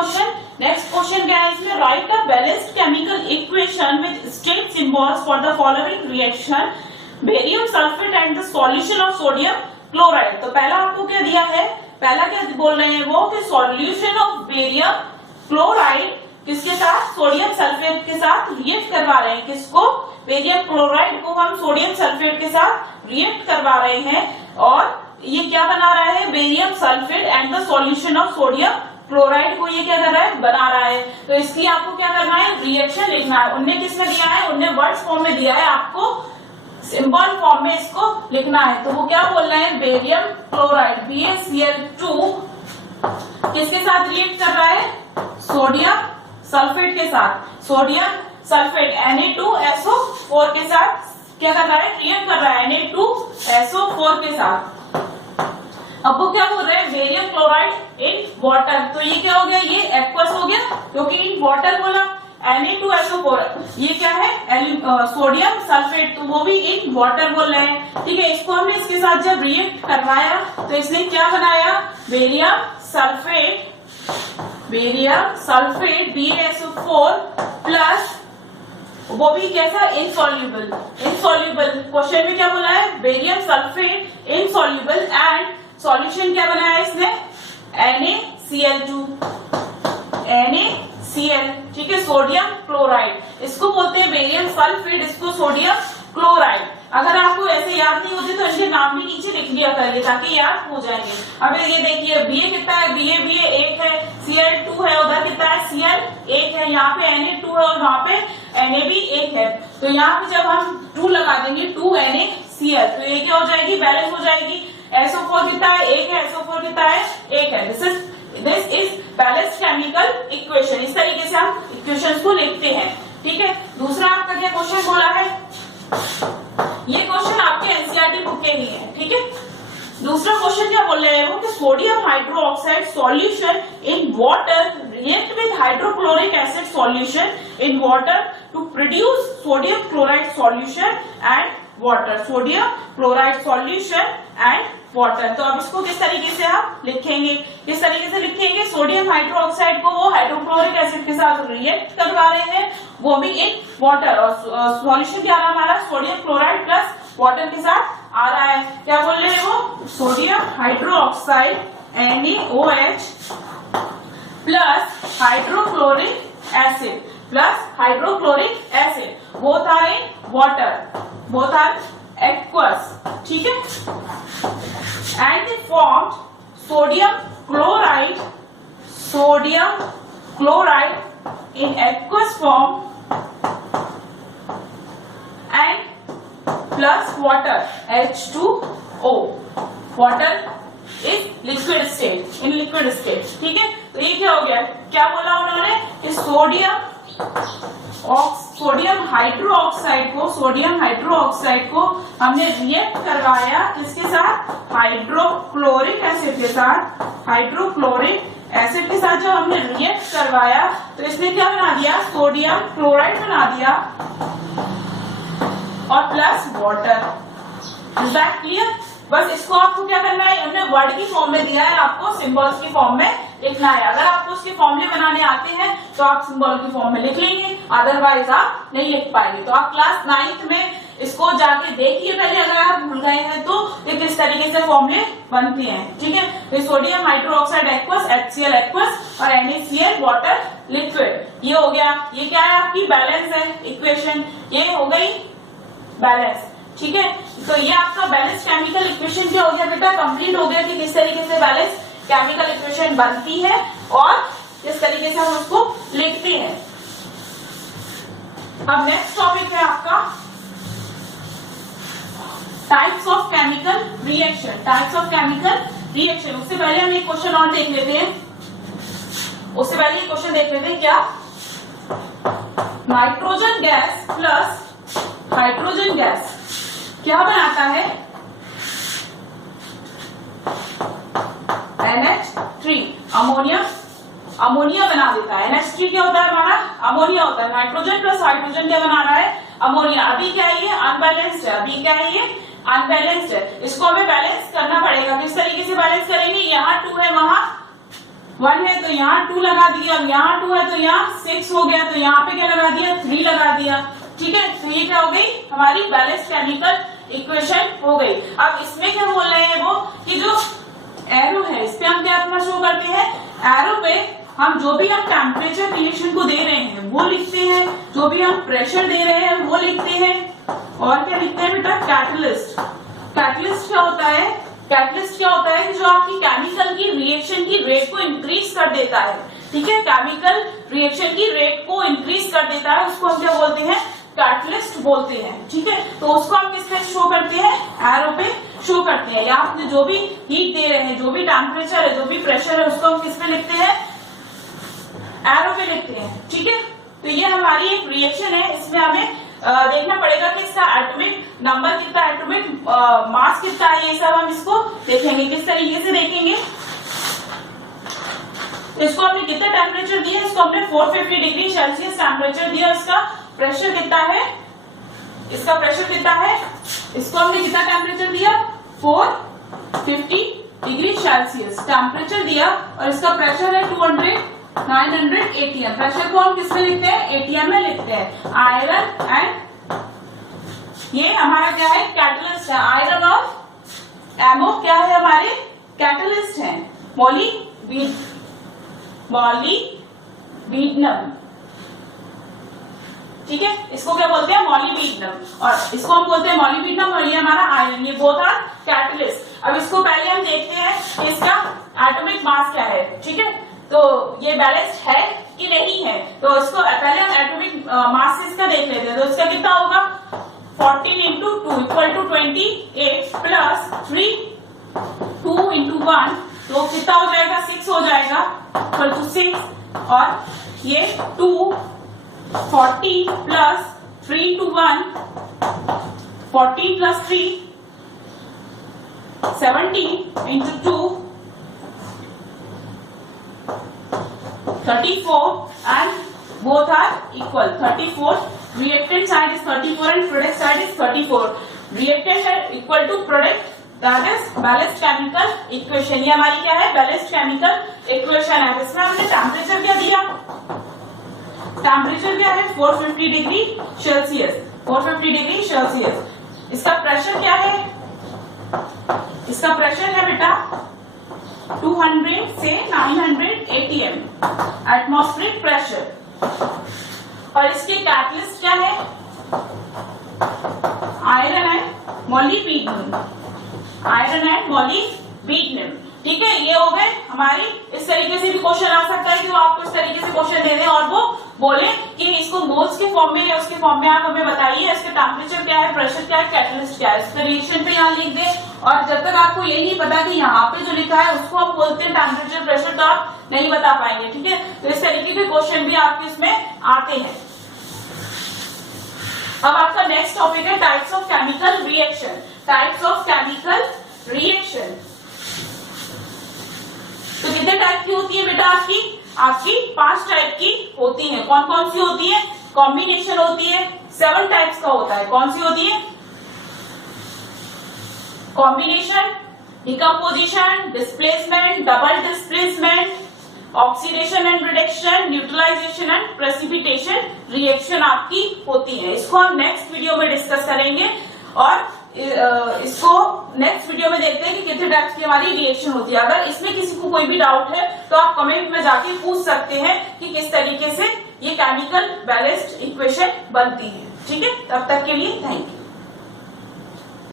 Question. Next question क्या है इसमें, right a balanced chemical equation with state symbols for the following reaction barium sulphate and the solution of sodium chloride. तो पहला आपको क्या दिया है, पहला क्या बोल रहे हैं वो कि सॉल्यूशन ऑफ बेरियम क्लोराइड किसके साथ, सोडियम सल्फेट के साथ रिएक्ट करवा रहे हैं। किसको, बेरियम क्लोराइड को हम सोडियम सल्फेट के साथ रिएक्ट करवा रहे हैं और ये क्या बना रहा है, barium sulphate and the solution of sodium chloride को ये क्या कर रहा है, बना रहा है। तो इसकी आपको क्या करना है, रिएक्शन लिखना है। उनने किसमें दिया है, उनने वर्ड्स फॉर्म में दिया है, आपको सिंबल फॉर्म में इसको लिखना है। तो वो क्या बोल रहे हैं, बेरियम क्लोराइड BaCl2 किसके साथ रिएक्ट कर रहा है, सोडियम सल्फेट के साथ। सोडियम सल्फेट Na2SO4 के साथ क्या कर रहा है, रिएक्ट कर रहा है Na2SO4 के साथ। अब वो क्या बोल रहे हैं, बेरियम क्लोराइड इन वाटर। तो ये क्या हो गया, ये एक्वस हो गया क्योंकि इन वाटर बोला। Na2SO4 ये क्या है, सोडियम सल्फेट, तो वो भी इन वाटर बोल रहे हैं। ठीक है, इसको हमने इसके साथ जब रिएक्ट करवाया तो इसने क्या बनाया, बेरियम सल्फेट BaSO4 प्लस वो भी कैसा, इनसॉल्युबल। क्वेश्चन में क्या बोला है, barium sulphate insoluble and solution क्या बनाया इसने, NaCl2 NaCl। ठीक है, सोडियम क्लोराइड, इसको बोलते हैं बेरियम सल्फेट, इसको सोडियम क्लोराइड। अगर आपको ऐसे याद नहीं होते तो इनके नाम भी नीचे लिख लिया करिए ताकि याद हो जाएंगे। अब ये देखिए Ba कितना है, Ba 1 है, Cl2 है, उधर कितना है, Cl 1 है, यहाँ पे Na2 है और वहाँ पे Na भी 1 है। तो यहाँ पे जब हम 2 लगा देंगे 2 NaCl तो ये क्या हो जाएगी, बैलेंस हो जाएगी। SO4 कितना है, 1 है, SO4 कितना है, 1 है। This is balanced chemical equation. इस तरीके से हम इक्वेशंस को लिखते हैं। ठीक है, दूसरा आपका क्या क्वेश्चन बोला है, ये क्वेश्चन आपके एनसीईआरटी बुक के ही है। ठीक है, दूसरा क्वेश्चन क्या बोल रहे हैं वो कि sodium hydroxide solution in water react with hydrochloric acid solution in water to produce sodium chloride solution and water. Sodium chloride solution and water. तो अब इसको किस तरीके से आप लिखेंगे, किस तरीके से लिखेंगे, सोडियम हाइड्रोक्साइड को वो हाइड्रोक्लोरिक एसिड के साथ रिएक्ट करवा रहे हैं, वो भी इन वाटर, और सॉल्यूशन क्या आ रहा है हमारा, सोडियम क्लोराइड प्लस वाटर के साथ आ रहा है। क्या बोल रहे हैं वो, sodium hydroxide NaOH plus hydrochloric acid both are in water, both are aqueous. ठीक है, and they formed sodium chloride in aqueous form and plus water H2O. Water is liquid state, in liquid state. ठीक है, तो ये क्या हो गया, क्या बोला उन्होंने कि सोडियम हाइड्रोक्साइड को हमने रिएक्ट करवाया किसके साथ, हाइड्रोक्लोरिक एसिड के साथ जब हमने रिएक्ट करवाया तो इसने क्या बना दिया, सोडियम क्लोराइड बना दिया और plus water. Is that clear? बस इसको आपको क्या करना है, हमने वर्ड की फॉर्म में दिया है, आपको सिंबल्स की फॉर्म में लिखना है। अगर आपको उसके फॉर्मूले बनाने आते हैं तो आप सिंबल की फॉर्म में लिख लेंगे, अदरवाइज आप नहीं लिख पाएंगे। तो आप क्लास 9th में इसको जाके देखिए पहले, अगर आप भूल गए हैं तो ये किस तरीके से फॉर्मूले बनते हैं। ठीक है, तो sodium hydroxide aqueous, HCl aqueous और NaCl वाटर लिक्विड, ये हो गया। ये क्या है, आपकी बैलेंस है इक्वेशन, ये हो गई बैलेंस। ठीक है, तो ये आपका बैलेंस केमिकल इक्वेशन क्या हो गया बेटा, कंप्लीट हो गया कि किस तरीके से बैलेंस केमिकल इक्वेशन बनती है और किस तरीके से हम उसको लिखते हैं। अब नेक्स्ट टॉपिक है आपका टाइप्स ऑफ केमिकल रिएक्शन। उससे पहले हम एक क्वेश्चन और देख लेते हैं, क्या, nitrogen gas plus hydrogen gas क्या बनाता है, NH3 अमोनिया बना देता है। NH3 क्या होता है हमारा, अमोनिया होता है। नाइट्रोजन प्लस हाइड्रोजन क्या बना रहा है, अमोनिया। अभी क्या है, ये अनबैलेंस्ड है, इसको हमें बैलेंस करना पड़ेगा। किस तरीके से बैलेंस करेंगे, यहाँ 2 है, वहां 1 है तो यहाँ 2 लगा दिया, अब यहाँ 2 है तो यहाँ 6 हो गया, तो यहाँ पे क्या लगा दिया 3 लगा दिया। ठीक है, तो ये क्या हो गई हमारी बैलेंस्ड केमिकल इक्वेशन हो गई। अब इसमें क्या बोल रहे हैं वो कि जो एरो है इस पे हम क्या अपना शो करते हैं, एरो पे हम जो भी हम टेम्परेचर रिएक्शन को दे रहे हैं वो लिखते हैं, जो भी हम प्रेशर दे रहे हैं वो लिखते हैं, और क्या लिखते हैं बेटा कैटलिस्ट। कैटलिस्ट क्या होता है, कैटलिस्ट क्या होता है कि जो आपकी केमिकल की रिएक्शन की रेट को इंक्रीज कर देता है। ठीक है, केमिकल रिएक्शन की रेट को इंक्रीज कर देता है, उसको हम क्या बोलते हैं, कैटलिस्ट बोलते हैं। ठीक है, तो उसको हम किस पे शो करते हैं, एरो पे शो करते हैं, या आपने जो भी हीट दे रहे हैं, जो भी टेम्परेचर है, जो भी प्रेशर है, उसको हम किस पे लिखते हैं, एरो पे लिखते हैं। ठीक है, तो ये हमारी एक रिएक्शन है, इसमें हमें देखना पड़ेगा कि इसका एटॉमिक नंबर कितना, एटॉमिक मास कितना है, ये सब हम इसको देखेंगे। किस तरीके से देखेंगे, इसको हमने कितना टेम्परेचर दिया, इसको हमने 450 डिग्री सेल्सियस टेम्परेचर दिया, इसका प्रेशर कितना है, इसका प्रेशर कितना है, इसको हमने कितना टेम्परेचर दिया 450 डिग्री सेल्सियस टेम्परेचर दिया, और इसका प्रेशर है 900 ATM। प्रेशर को हम किसमें लिखते हैं, ATM में लिखते हैं, आयरन एंड, ये हमारा क्या है कैटलिस्ट है, आयरन और एमओ क्या है हमारे कैटलिस्ट है, मॉलिब्डेनम। ठीक है, इसको क्या बोलते हैं, मॉलिब्डेनम, और इसको हम बोलते हैं मॉलिब्डेनम, और ये हमारा आयरन, ये बोथ आर कैटलिस्ट। अब इसको पहले हम देखते हैं कि इसका एटॉमिक मास क्या है। ठीक है, तो ये बैलेंस्ड है कि नहीं है, तो इसको पहले हम एटॉमिक मास से इसका देख लेते हैं। तो इसका कितना होगा 14 into 2 equal to 28 plus 3 2 into 1, तो कितना हो जाएगा 6 हो जाएगा, इक्वल टू 6, और ये 2 40 plus 3 into 1 40 plus 3 70 into 2 34, and both are equal 34, reactant side is 34 and product side is 34, reactant है equal to product, that is balanced chemical equation। ये हमारी क्या है balanced chemical equation है। इसमें हमने टेम्परेचर क्या दिया, टेम्परेचर क्या है 450 डिग्री सेल्सियस, 450 डिग्री सेल्सियस। इसका प्रेशर क्या है, इसका प्रेशर है बेटा 200 से 900 ATM एटमॉस्फेरिक प्रेशर, और इसके कैटलिस्ट क्या है, iron and molybdenum, iron and molybdenum. ठीक है, ये हो गए हमारी, इस तरीके से भी क्वेश्चन आ सकता है कि वो आपको इस तरीके से क्वेश्चन दे दें और वो बोले कि इसको मोल्स के फॉर्म में या उसके फॉर्म में आप हमें बताइए, इसके टेम्परेचर क्या है, प्रेशर क्या है, कैटलिस्ट क्या है, इसका रिएक्शन पे यहाँ लिख दे। और जब तक आपको ये नहीं पता कि यहाँ पे जो लिखा है उसको हम बोलते हैं टेम्परेचर प्रेशर, तो आप नहीं बता पाएंगे। ठीक है, तो इस तरीके के क्वेश्चन भी आपके इसमें आते हैं। अब आपका नेक्स्ट टॉपिक है types of chemical reaction. Types of chemical reaction, तो कितने टाइप की होती है बेटा, आपकी 5 टाइप की होती है। कौन कौन सी होती है, कॉम्बिनेशन होती है, 7 टाइप्स का होता है। कौन सी होती है, combination, decomposition, displacement, double displacement, oxidation and reduction, neutralisation and precipitation reaction आपकी होती है। इसको हम नेक्स्ट वीडियो में डिस्कस करेंगे, और इसको नेक्स्ट वीडियो में देखते हैं कि कितने टाइप्स की हमारी रिएक्शन होती है। अगर इसमें किसी को कोई भी डाउट है तो आप कमेंट में जाके पूछ सकते हैं कि किस तरीके से ये केमिकल बैलेंस्ड इक्वेशन बनती है। ठीक है, तब तक के लिए थैंक यू।